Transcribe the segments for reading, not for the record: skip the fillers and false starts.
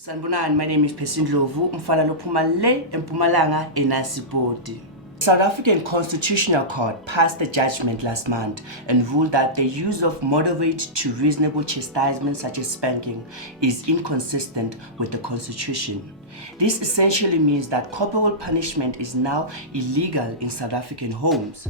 Sanibonani, my name is Percy Ndhlovu, umfana lophuma le eMpumalanga eNasipoti. South African Constitutional Court passed a judgment last month and ruled that the use of moderate to reasonable chastisement such as spanking is inconsistent with the Constitution. This essentially means that corporal punishment is now illegal in South African homes.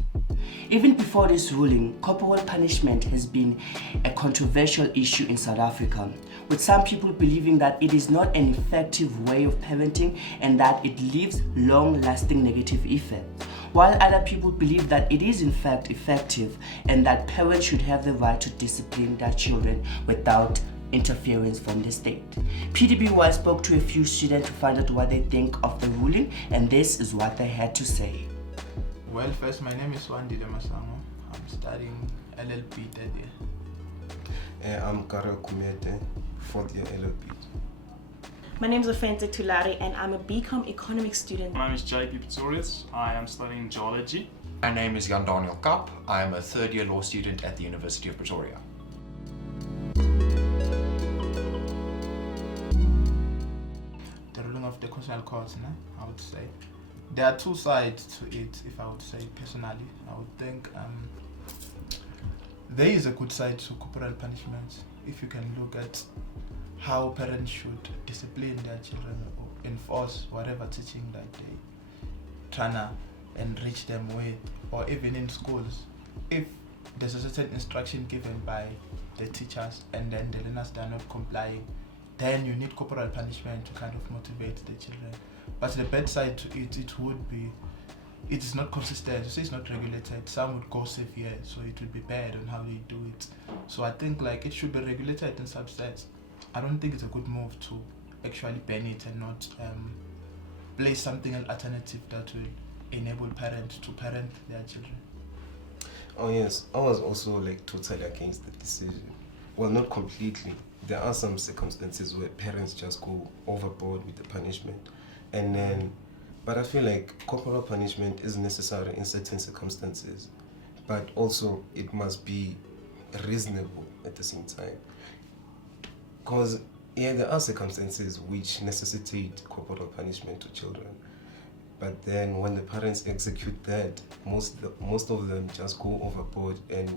Even before this ruling, corporal punishment has been a controversial issue in South Africa, with some people believing that it is not an effective way of parenting and that it leaves long-lasting negative effects, while other people believe that it is in fact effective and that parents should have the right to discipline their children without interference from the state. PDBY spoke to a few students to find out what they think of the ruling, and this is what they had to say. Well, first, my name is Ndhlovu. I'm studying LLB third year. I'm Corporal, fourth year LLB. My name is Ndhlovu and I'm a BCom economics student. My name is JP Pretorius. I am studying geology. My name is Daniel Kapp. I am a third year law student at the University of Pretoria. The ruling of the Constitutional Court, I would say. There are two sides to it, if I would say personally. I would think there is a good side to corporal punishment. If you can look at how parents should discipline their children or enforce whatever teaching that they trying to enrich them with, or even in schools, if there's a certain instruction given by the teachers and then the learners are not complying, then you need corporal punishment to kind of motivate the children. But the bad side to it would be, it is not consistent, so it's not regulated. Some would go severe, so it would be bad on how they do it. So I think like it should be regulated in some sense. I don't think it's a good move to actually ban it and not place something alternative that will enable parents to parent their children. Oh yes, I was also like totally against the decision. Well, not completely. There are some circumstances where parents just go overboard with the punishment. But I feel like corporal punishment is necessary in certain circumstances, but also it must be reasonable at the same time. Because there are circumstances which necessitate corporal punishment to children, but then when the parents execute that, most of them just go overboard and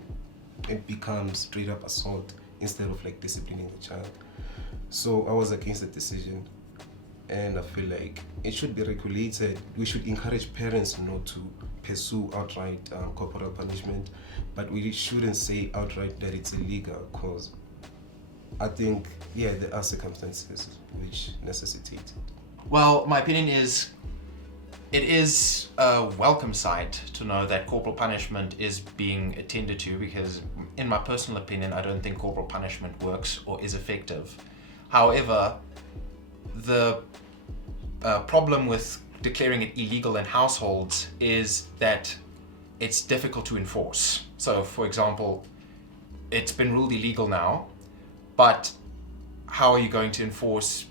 it becomes straight up assault instead of like disciplining the child. So I was against the decision. And I feel like it should be regulated. We should encourage parents not to pursue outright corporal punishment, but we shouldn't say outright that it's illegal, because I think, there are circumstances which necessitate it. Well, my opinion is, it is a welcome sight to know that corporal punishment is being attended to, because in my personal opinion, I don't think corporal punishment works or is effective. However, the problem with declaring it illegal in households is that it's difficult to enforce. So, for example, it's been ruled illegal now, but how are you going to enforce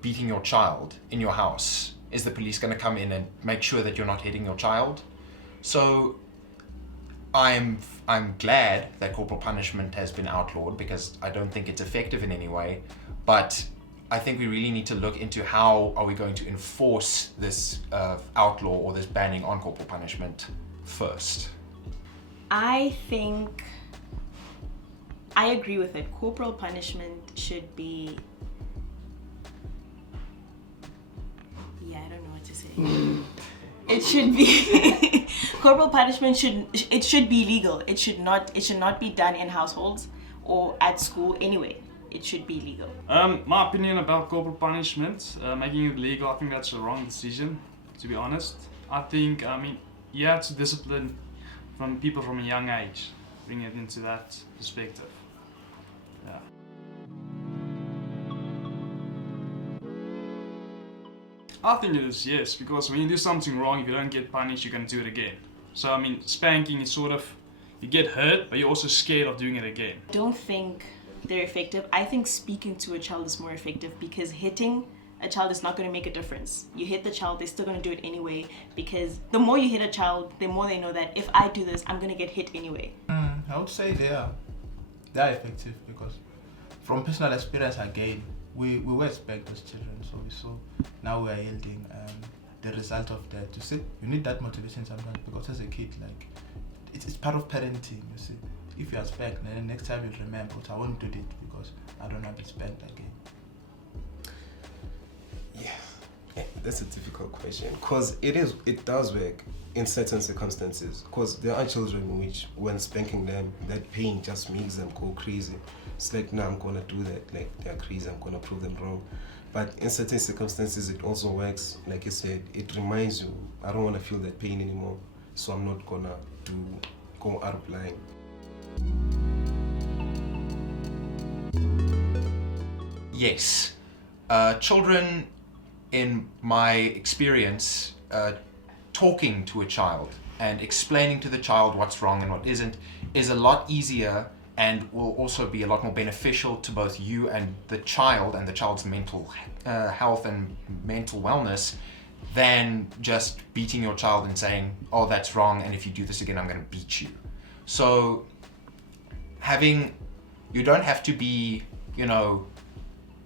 beating your child in your house? Is the police going to come in and make sure that you're not hitting your child? So, I'm glad that corporal punishment has been outlawed, because I don't think it's effective in any way, but I think we really need to look into how are we going to enforce this outlaw or this banning on corporal punishment first. I think I agree with it. Corporal punishment should be, I don't know what to say. It should be corporal punishment should be legal. It should not be done in households or at school anyway. It should be legal. My opinion about corporal punishment, making it legal, I think that's a wrong decision, to be honest. I think, you have to discipline from people from a young age, bring it into that perspective. Yeah. I think it is, yes, because when you do something wrong, if you don't get punished, you're going to do it again. So, spanking is sort of, you get hurt, but you're also scared of doing it again. I don't think they're effective. I think speaking to a child is more effective, because hitting a child is not going to make a difference. You hit the child, they're still going to do it anyway, because the more you hit a child, the more they know that if I do this, I'm going to get hit anyway. I would say they are effective, because from personal experience again, we were spanked as children, so we saw now we are yielding the result of that. You see, you need that motivation sometimes, because as a kid, like it's part of parenting. You see, if you are spanked, then next time you'll remember, I won't do it because I don't want to be spanked again. Yeah, that's a difficult question, because it does work in certain circumstances, because there are children in which when spanking them, that pain just makes them go crazy. It's like, no, I'm gonna do that, like they're crazy, I'm gonna prove them wrong. But in certain circumstances it also works, like you said, it reminds you, I don't want to feel that pain anymore, so I'm not gonna go out of line. Yes. Children, in my experience, talking to a child and explaining to the child what's wrong and what isn't is a lot easier and will also be a lot more beneficial to both you and the child's mental health and mental wellness than just beating your child and saying, oh, that's wrong, and if you do this again, I'm going to beat you. So you don't have to be,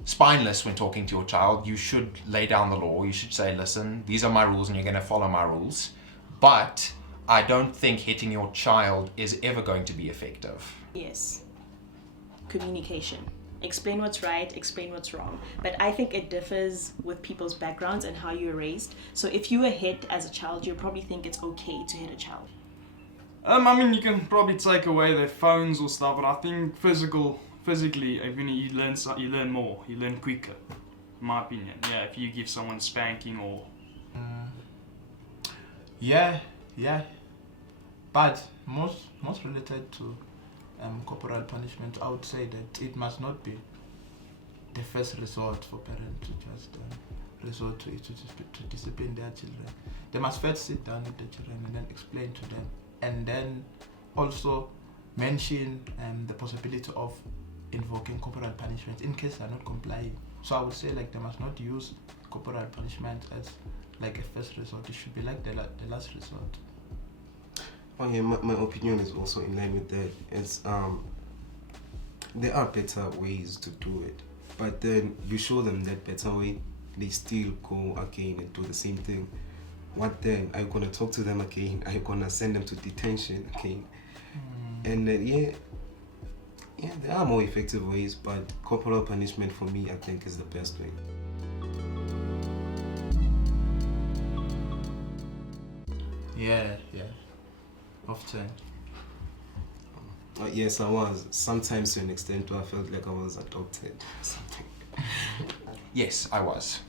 spineless when talking to your child. You should lay down the law. You should say, listen, these are my rules and you're going to follow my rules. But I don't think hitting your child is ever going to be effective. Yes. Communication. Explain what's right, explain what's wrong. But I think it differs with people's backgrounds and how you were raised. So if you were hit as a child, you'll probably think it's okay to hit a child. You can probably take away their phones or stuff, but I think physically, you learn more, you learn quicker, in my opinion. Yeah, if you give someone spanking or... Yeah. But most related to corporal punishment, I would say that it must not be the first resort for parents to just resort to it to discipline their children. They must first sit down with the children and then explain to them, and then also mention the possibility of invoking corporal punishment in case they're not complying. So I would say like they must not use corporal punishment as like a first resort. It should be like the last resort. Oh yeah, my opinion is also in line with that. It's there are better ways to do it, but then you show them that better way, they still go again and do the same thing. What then? Are you gonna talk to them again? Are you gonna send them to detention again? And then yeah, there are more effective ways, but corporal punishment for me, I think, is the best way. Yeah. Often. Yes, I was. Sometimes to an extent where I felt like I was adopted or something. Yes, I was.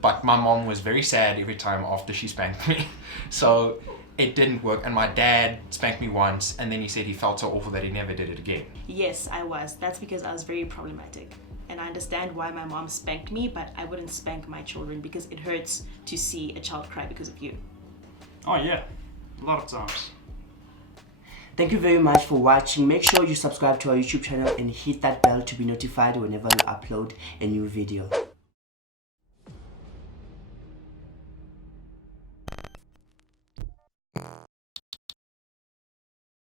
But my mom was very sad every time after she spanked me. So it didn't work. And my dad spanked me once, and then he said he felt so awful that he never did it again. Yes, I was. That's because I was very problematic. And I understand why my mom spanked me, but I wouldn't spank my children because it hurts to see a child cry because of you. Oh yeah, a lot of times. Thank you very much for watching. Make sure you subscribe to our YouTube channel and hit that bell to be notified whenever we upload a new video.